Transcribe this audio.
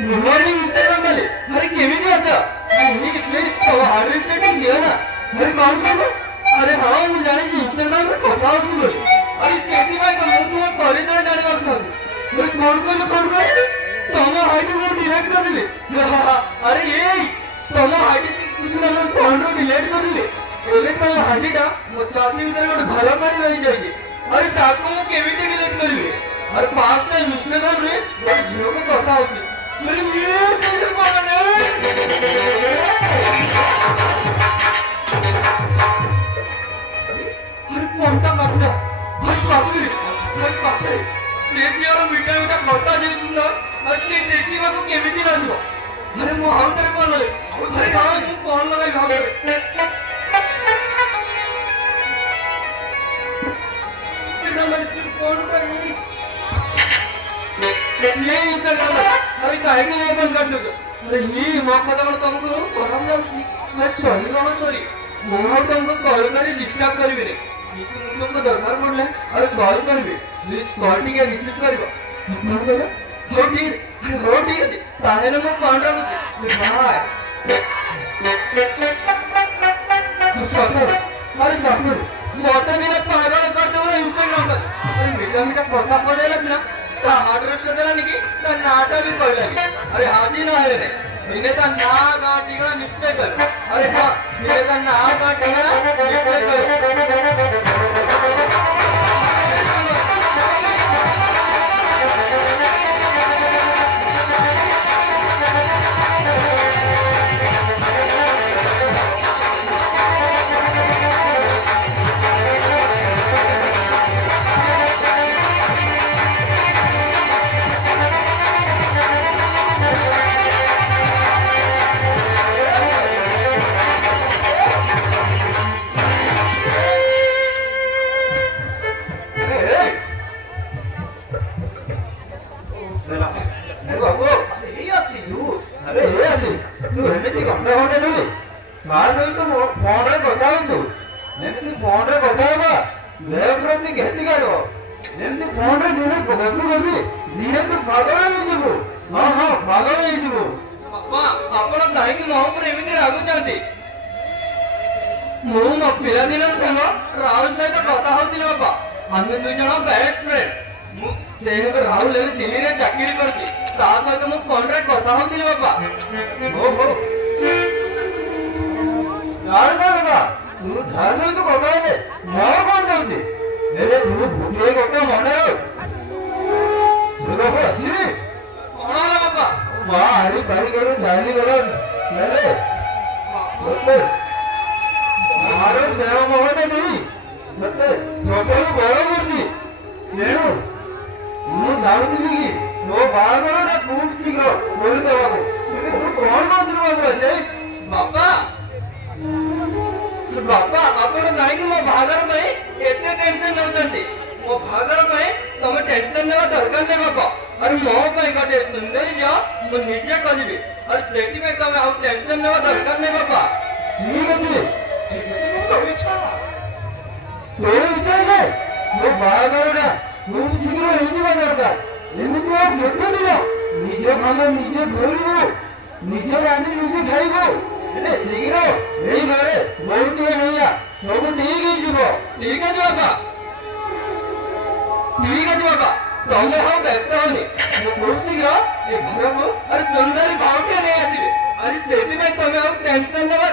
Good morning Instagram वाले, अरे केमिति अचा? मी प्लीज हार्ड स्टेटिंग दिया ना। अरे कौन सा? अरे हाँ मुझे जाने की इंस्टाग्राम रे कथा होची बोली। अरे सेठी भाई तो मैं तुम्हारे परिचय जाने बात चाहती। अरे कौन तुम हाइट को डिलीट कर दिले। अरे ये तुम हाइट से कुछ ना फोन को डिलीट कर दिले। एले तुम हाइटा मो छाती भीतर गोटे घर कर रही जाइए। अरे ताको मु केमिति डिलीट करिवे? अरे पांच टाइम इंस्टाग्राम रे गोटे झियो को कथा होची। अरे ये कैसे पागल अरे कोणता कापला? अरे बापरे सेठीवर मीठा खाता देउछिन अरे सेठी बाको केमिति लागो? अरे मो आउ तरे कोन लगे? अरे गावा मु कोन लगाई भाग केना मन कोन करी ये इंस्टाग्राम अरे काहे के ओपन कर दो? अरे ये मो खाता मन तुमको करम जाउची। मैं सॉरी मो तुमको कॉल करी डिस्टर्ब करबे रे। तुमको दरकार पड़ले अरे कॉल करबे प्लीज कॉल टिके रिसीव करबो। कौन कहला? हो ठीक है ताहेले मो पांडा को बाय अरे सफर मोटा बिना पागल कर दो इंस्टाग्राम पर। अरे मीठा कथा पड़ेला ना ता एड्रेस देला निकी ता नाटा भी कहला की। अरे हाजी ना है रे इने ता ना गा टिकड़ा निश्चय कर। अरे हां इने ता ना गा टिकड़ा निश्चय कर। राहुल दिल्ली रे चाकरी करती सहित मु फोन रे कथा होतिली बापा। ओहो जान बाबा तू जा सहित कथा होते मो कोन जाउची? एले तू भूटे गोटे मने बोलो हो सिरी कोन आला बापा? वा हरी पारी करू जाली गलो नेले बोलते मारो सेवा मोहते नहीं बोलते छोटे बड़ करती नेनु ମୁଁ ଜାଣୁଥିଲି କି ତୋ ବାହାଘରଟା ଖୁବ୍ ଶୀଘ୍ର କରିଦେବାକୁ କିନ୍ତୁ ତୁ କଣ କରୁଥିଲୁ ବାବୁ ସେ? ବାପା ଆପଣ କାହିଁକି ମୋ ବାହାଘର ପାଇଁ ଏତେ ଟେନସନ ନେଉଛନ୍ତି? ମୋ ବାହାଘର ପାଇଁ ତମେ ଟେନସନ ନେବା ଦରକାର ନାହିଁ ବାପା। ଆରେ ମୋ ପାଇଁ ଗୋଟେ ସୁନ୍ଦରୀ ଝିଅ ମୁଁ ନିଜେ କରିବି ଆରେ ସେଥିପାଇଁ ତମେ ଆଉ ଟେନସନ ନେବା ଦରକାର ନାହିଁ ବାପା। ଠିକ ଅଛି ତୋ ଇଚ୍ଛା ହେଲେ ମୋ ବାହାଘରଟା खूब शीघ्र हो दरकार एमती आ केते दिन निज काम निजे करू निज रांधि निजे खाइबो एले शीघ्र एई घरे बहुत नैया सब ठीक है जीवो। ठीक है बाबा ठीक है बाबा तमे हम व्यस्त होनी मु बहुत शीघ्र ए घर को अरे सुंदरी बाउटे नहीं आसीबे अरे सेति में तमे हम टेंशन लेबा